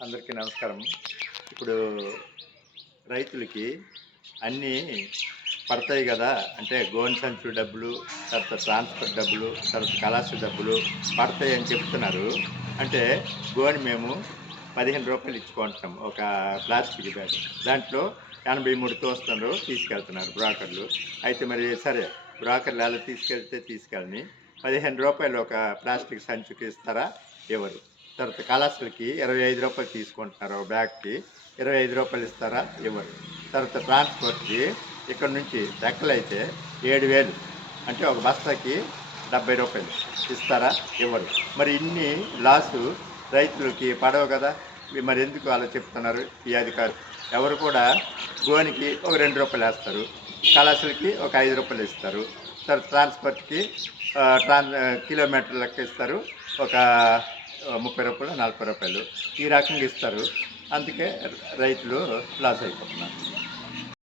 అందరికీ నమస్కారం. ఇప్పుడు రైతులకి అన్నీ పడతాయి కదా, అంటే గోను సంచులు డబ్బులు, తర్వాత ట్రాన్స్‌పోర్ట్ డబ్బులు, తర్వాత కళాశాల డబ్బులు పడతాయని చెప్తున్నారు. అంటే గోను మేము రూ. 15 ఇచ్చుకుంటున్నాం ఒక ప్లాస్టిక్ బ్యాగ్. దాంట్లో 83 తోస్తున్నారు, తీసుకెళ్తున్నారు బ్రోకర్లు. అయితే మరి సరే, బ్రోకర్లు అలా తీసుకెళ్ళని రూ. 15 ఒక ప్లాస్టిక్ సంచికి ఇస్తారా? ఇవ్వరు. తర్వాత కళాశాలకి రూ. 25 తీసుకుంటున్నారు ఒక బ్యాగ్‌కి. రూ. 25 ఇస్తారా? ఇవ్వరు. తర్వాత ట్రాన్స్‌పోర్ట్‌కి ఇక్కడ నుంచి లెక్కలైతే 7,000, అంటే ఒక బస్తాకి రూ. 70 ఇస్తారా? ఇవ్వరు. మరి ఇన్ని లాసు రైతులకి పడవు కదా. మరి ఎందుకు అలా చెప్తున్నారు ఈ అధికారులు? ఎవరు కూడా గోనికి ఒక రూ. 2 వేస్తారు, కళాశాలకి ఒక రూ. 5 ఇస్తారు, తర్వాత ట్రాన్స్‌పోర్ట్‌కి కిలోమీటర్ లెక్క ఇస్తారు, ఒక రూ. 30, రూ. 40 ఈ రకంగా ఇస్తారు. అందుకే రైతులు లాస్ అయిపోతున్నారు.